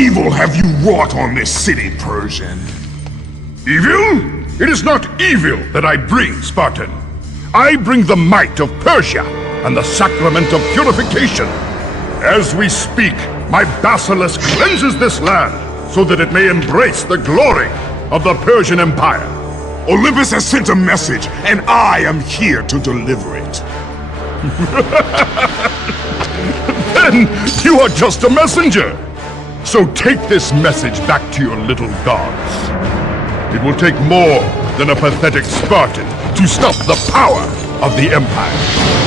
evil have you wrought on this city, Persian? Evil? It is not evil that I bring, Spartan. I bring the might of Persia and the sacrament of purification. As we speak, my Basilisk cleanses this land so that it may embrace the glory of the Persian Empire. Olympus has sent a message, and I am here to deliver it. Then you are just a messenger. So take this message back to your little gods. It will take more than a pathetic Spartan to stop the power of the Empire.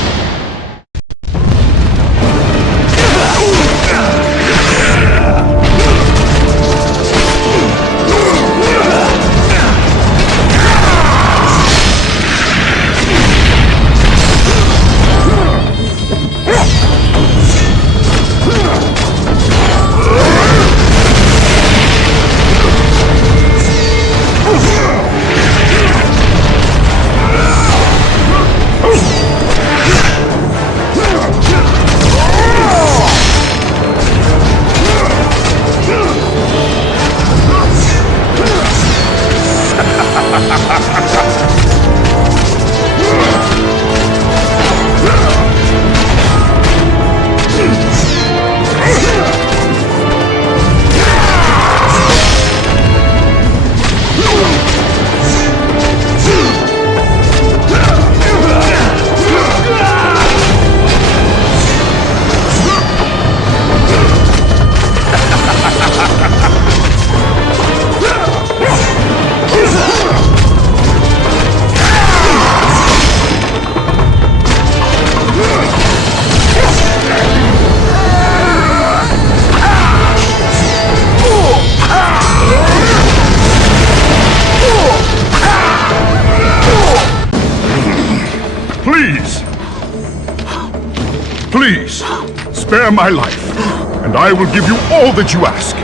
Please, spare my life, and I will give you all that you ask.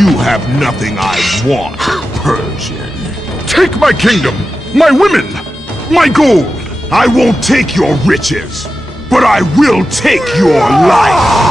You have nothing I want, Persian. Take my kingdom, my women, my gold. I won't take your riches, but I will take your life.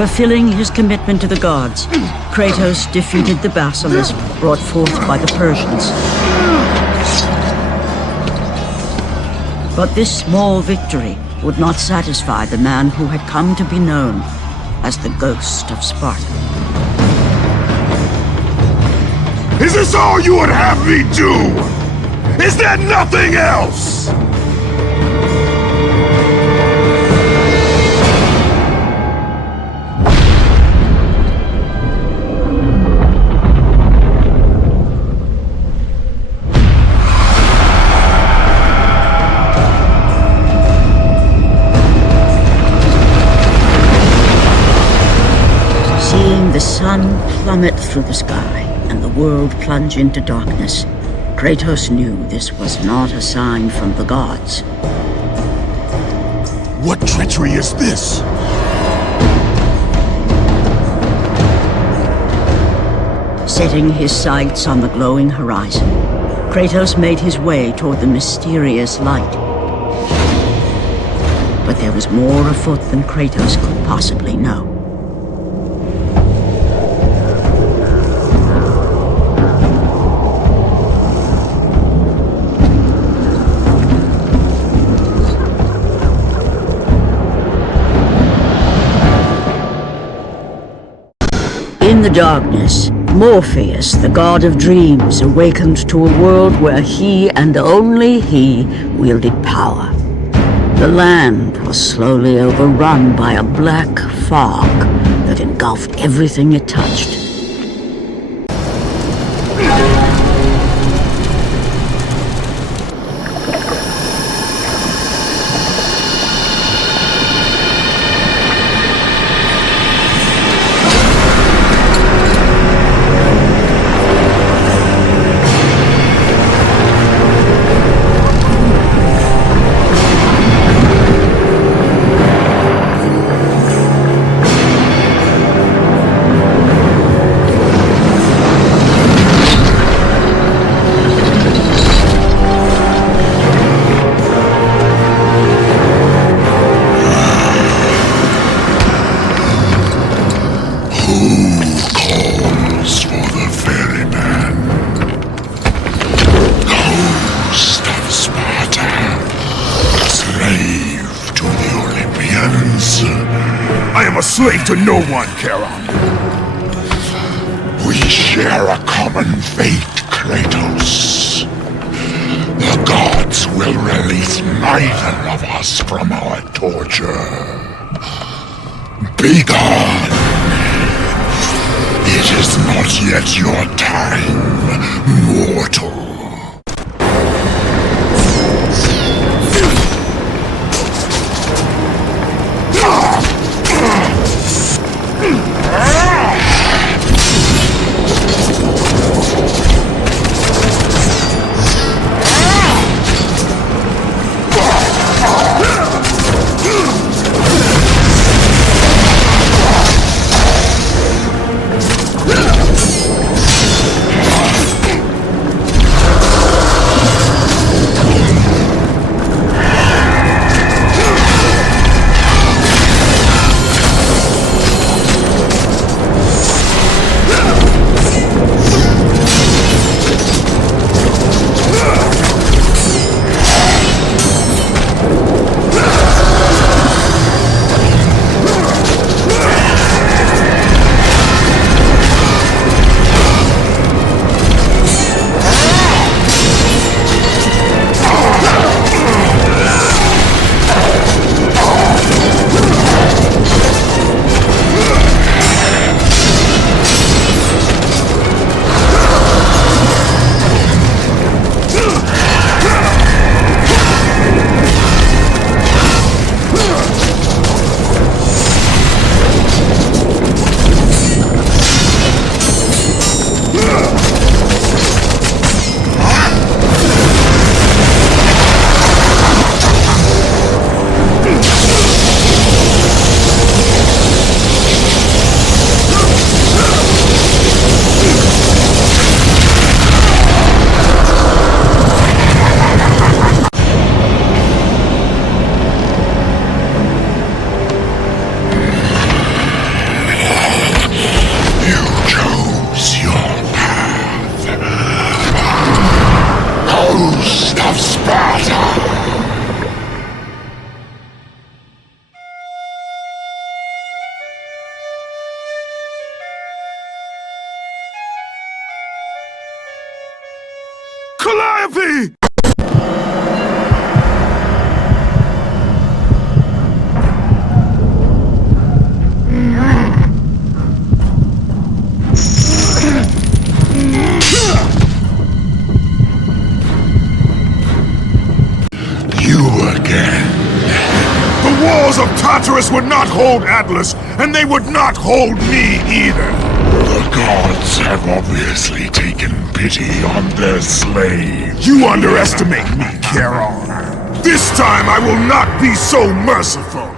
Fulfilling his commitment to the gods, Kratos defeated the Basilisk brought forth by the Persians. But this small victory would not satisfy the man who had come to be known as the Ghost of Sparta. Is this all you would have me do? Is there nothing else? Seeing the sun plummet through the sky and the world plunge into darkness, Kratos knew this was not a sign from the gods. What treachery is this? Setting his sights on the glowing horizon, Kratos made his way toward the mysterious light. But there was more afoot than Kratos could possibly know. In the darkness, Morpheus, the god of dreams, awakened to a world where he and only he wielded power. The land was slowly overrun by a black fog that engulfed everything it touched. Slave to no one, Charon. We share a common fate, Kratos. The gods will release neither of us from our torture. Be gone! It is not yet your time, mortal. Calliope! You again. The walls of Tartarus would not hold Atlas, and they would not hold me either. The gods have obviously taken pity on their slaves. You underestimate me, Charon. This time I will not be so merciful.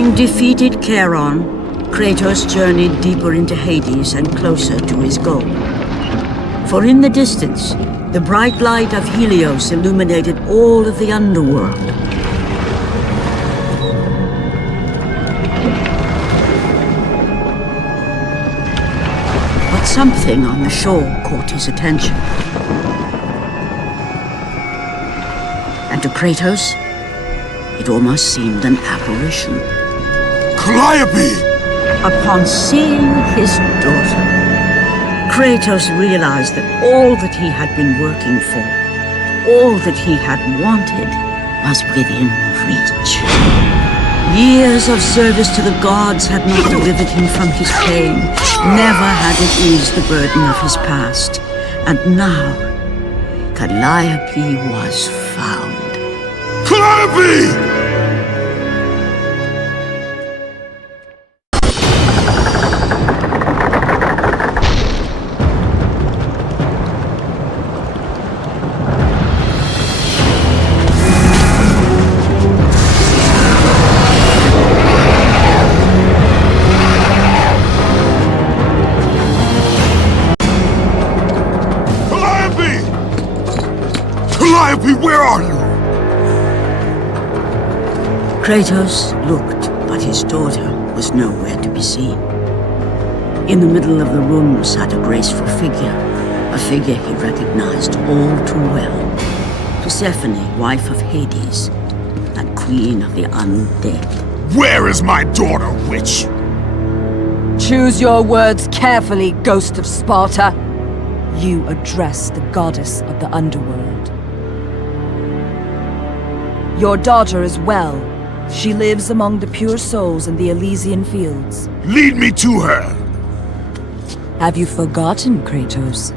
Having defeated Charon, Kratos journeyed deeper into Hades and closer to his goal. For in the distance, the bright light of Helios illuminated all of the underworld. But something on the shore caught his attention. And to Kratos, it almost seemed an apparition. Calliope! Upon seeing his daughter, Kratos realized that all that he had been working for, all that he had wanted, was within reach. Years of service to the gods had not delivered him from his pain, never had it eased the burden of his past. And now, Calliope was found. Calliope! Calliope, where are you? Kratos looked, but his daughter was nowhere to be seen. In the middle of the room sat a graceful figure, a figure he recognized all too well. Persephone, wife of Hades, and queen of the undead. Where is my daughter, witch? Choose your words carefully, Ghost of Sparta. You address the goddess of the underworld. Your daughter is well. She lives among the pure souls in the Elysian fields. Lead me to her! Have you forgotten, Kratos?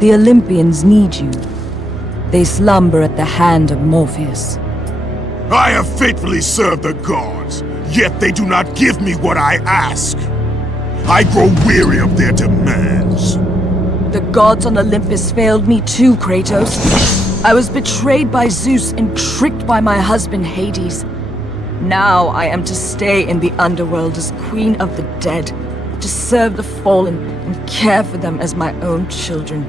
The Olympians need you. They slumber at the hand of Morpheus. I have faithfully served the gods, yet they do not give me what I ask. I grow weary of their demands. The gods on Olympus failed me too, Kratos. I was betrayed by Zeus and tricked by my husband Hades. Now I am to stay in the underworld as Queen of the Dead, to serve the fallen and care for them as my own children.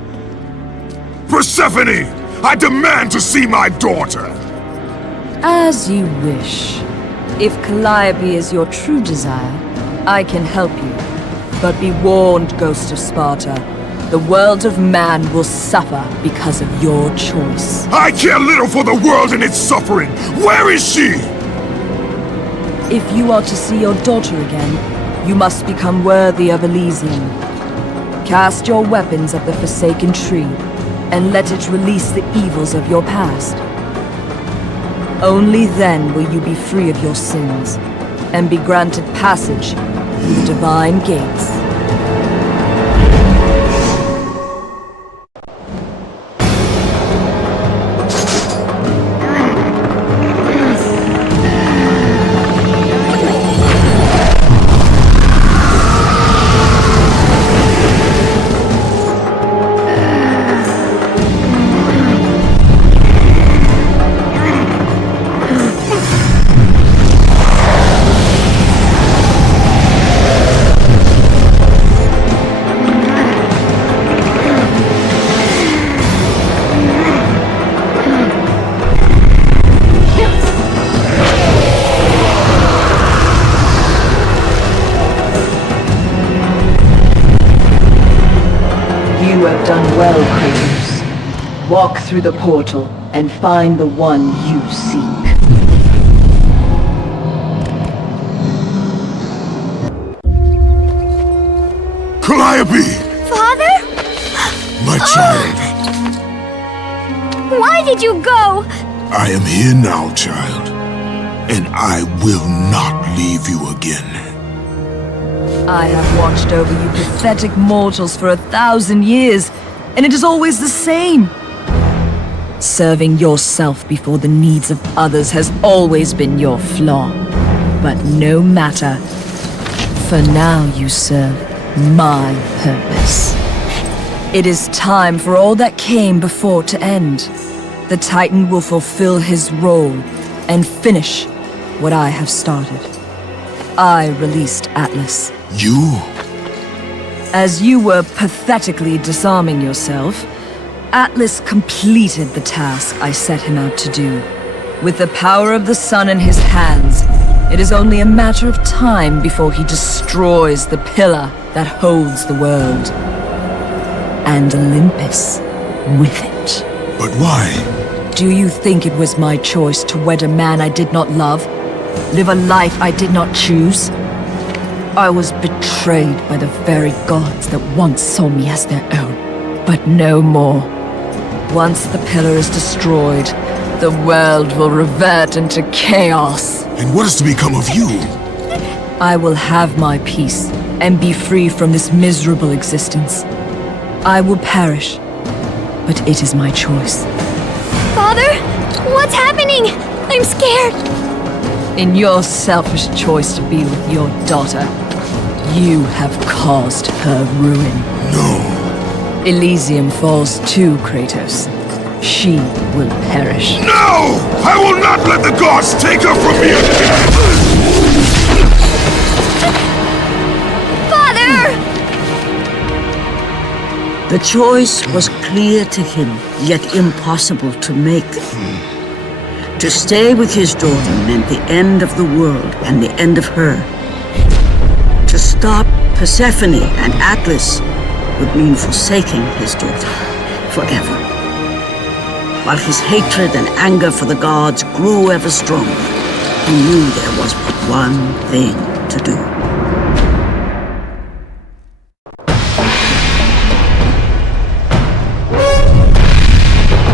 Persephone! I demand to see my daughter! As you wish. If Calliope is your true desire, I can help you. But be warned, Ghost of Sparta. The world of man will suffer because of your choice. I care little for the world and its suffering! Where is she? If you are to see your daughter again, you must become worthy of Elysium. Cast your weapons at the Forsaken Tree, and let it release the evils of your past. Only then will you be free of your sins, and be granted passage through the divine gates. You have done well, Kratos. Walk through the portal and find the one you seek. Calliope! Father? My child, Why did you go? I am here now, child. And I will not leave you again. I have watched over you pathetic mortals for 1,000 years, and it is always the same. Serving yourself before the needs of others has always been your flaw. But no matter. For now you serve my purpose. It is time for all that came before to end. The Titan will fulfill his role and finish what I have started. I released Atlas. You? As you were pathetically disarming yourself, Atlas completed the task I set him out to do. With the power of the sun in his hands, it is only a matter of time before he destroys the pillar that holds the world. And Olympus with it. But why? Do you think it was my choice to wed a man I did not love? Live a life I did not choose? I was betrayed by the very gods that once saw me as their own, but no more. Once the pillar is destroyed, the world will revert into chaos. And what is to become of you? I will have my peace and be free from this miserable existence. I will perish, but it is my choice. Father, what's happening? I'm scared. In your selfish choice to be with your daughter, you have caused her ruin. No. Elysium falls too, Kratos. She will perish. No! I will not let the gods take her from me again! Father! The choice was clear to him, yet impossible to make. To stay with his daughter meant the end of the world and the end of her. To stop Persephone and Atlas would mean forsaking his daughter forever. While his hatred and anger for the gods grew ever stronger, he knew there was but one thing to do.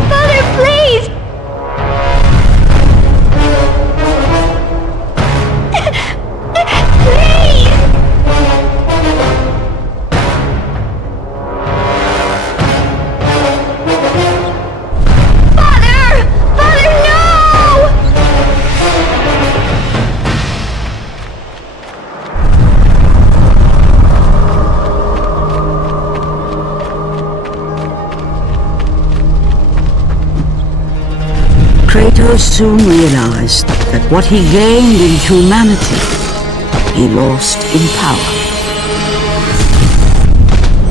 Father, please! Please! Father! Father, no! Kratos soon realized that what he gained in humanity, he lost in power.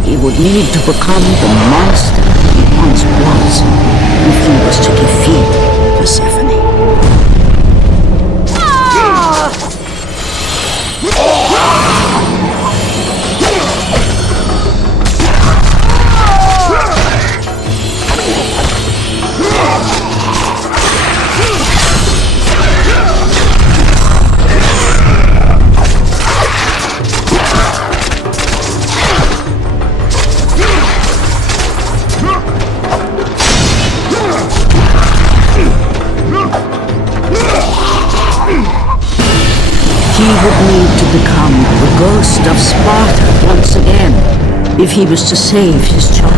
He would need to become the monster he once was if he was to defeat Persephone. He would need to become the ghost of Sparta once again if he was to save his child.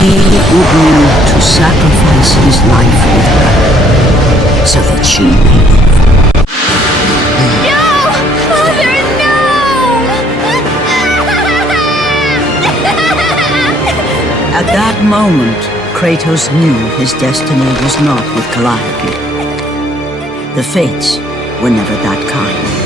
He would need to sacrifice his life with her so that she may live. No! Father, no! At that moment, Kratos knew his destiny was not with Calliope. The fates were never that kind.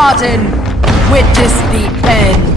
Spartan! Witness the end!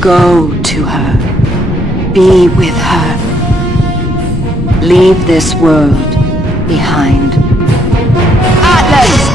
Go to her. Be with her. Leave this world behind. Atlas!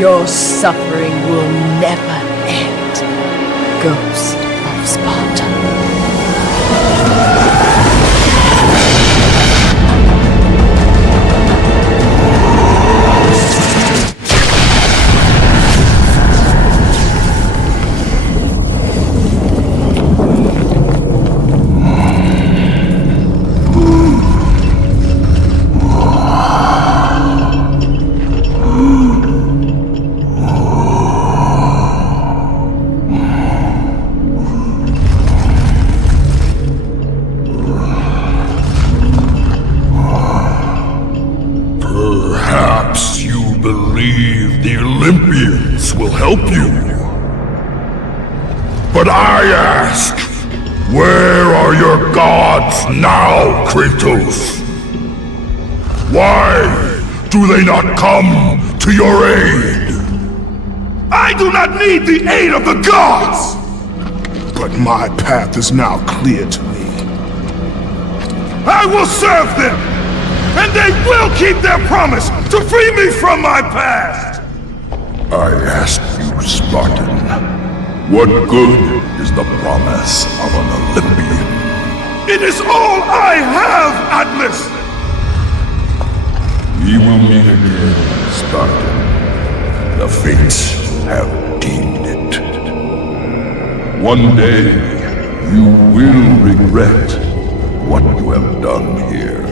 Your suffering will never end, Ghost of Sparta. Perhaps you believe the Olympians will help you. But I ask, where are your gods now, Kratos? Why do they not come to your aid? I do not need the aid of the gods! But my path is now clear to me. I will serve them! And they will keep their promise to free me from my past! I ask you, Spartan, what good is the promise of an Olympian? It is all I have, Atlas! We will meet again, Spartan. The fates have deemed it. One day, you will regret what you have done here.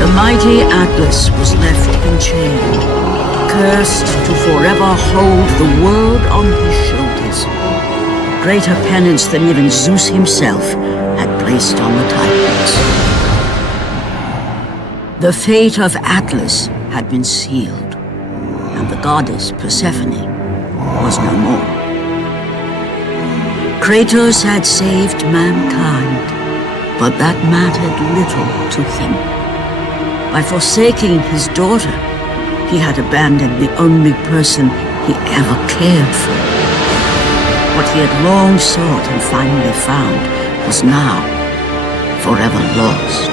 The mighty Atlas was left enchained, cursed to forever hold the world on his shoulders. Greater penance than even Zeus himself had placed on the Titans. The fate of Atlas had been sealed, and the goddess Persephone was no more. Kratos had saved mankind, but that mattered little to him. By forsaking his daughter, he had abandoned the only person he ever cared for. What he had long sought and finally found was now forever lost.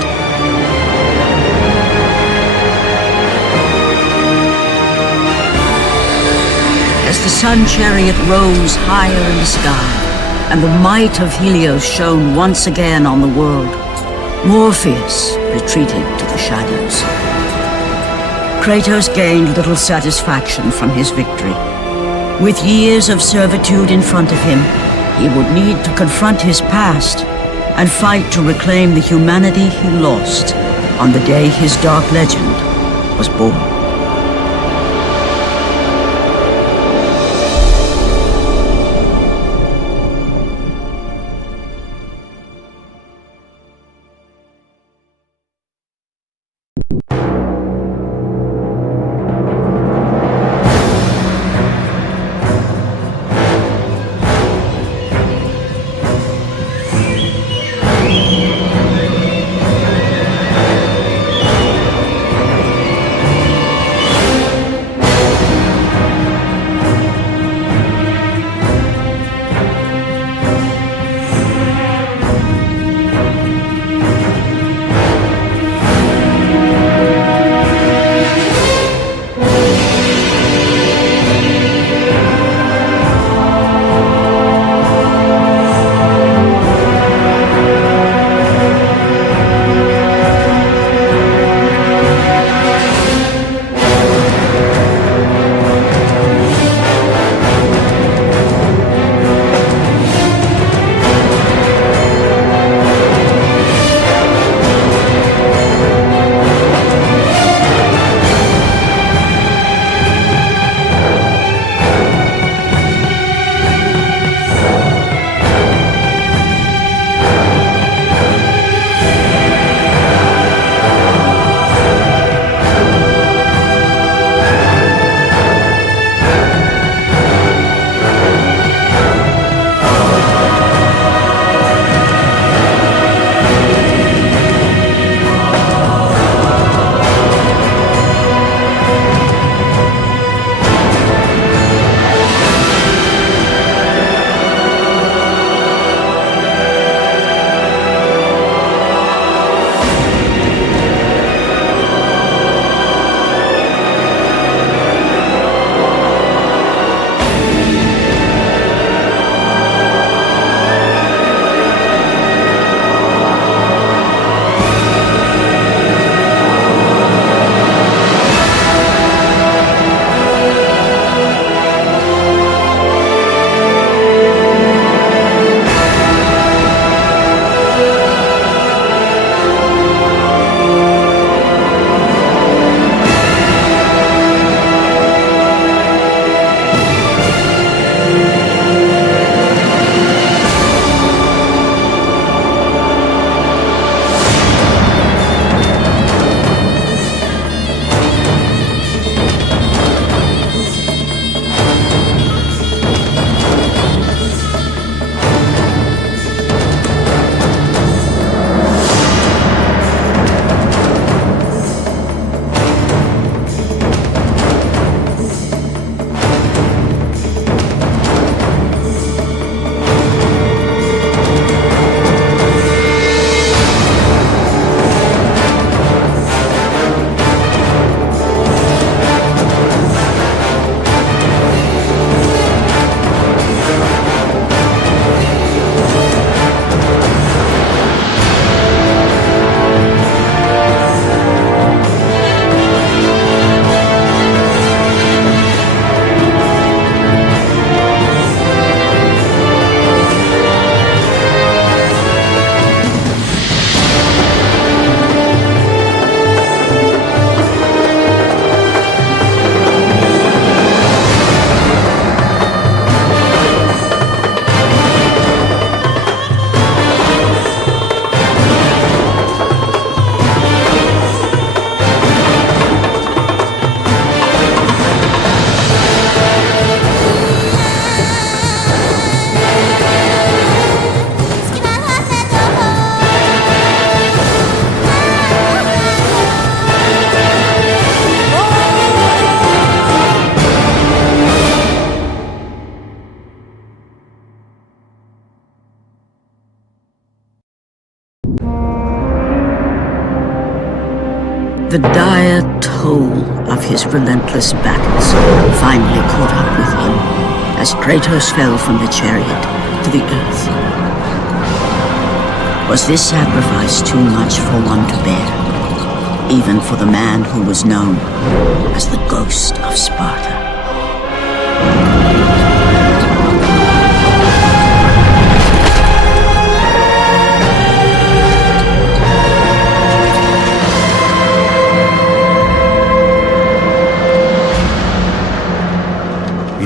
As the sun chariot rose higher in the sky, and the might of Helios shone once again on the world, Morpheus retreated to the shadows. Kratos gained little satisfaction from his victory. With years of servitude in front of him, he would need to confront his past and fight to reclaim the humanity he lost on the day his dark legend was born. The dire toll of his relentless battles finally caught up with him as Kratos fell from the chariot to the earth. Was this sacrifice too much for one to bear, even for the man who was known as the Ghost of Sparta?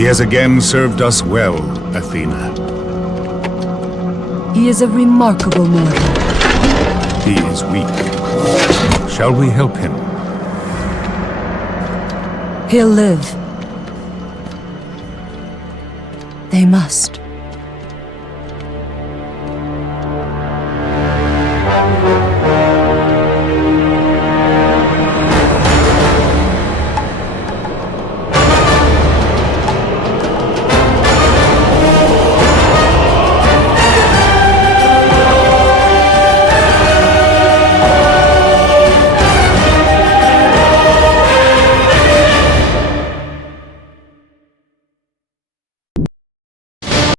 He has again served us well, Athena. He is a remarkable mortal. He is weak. Shall we help him? He'll live. They must.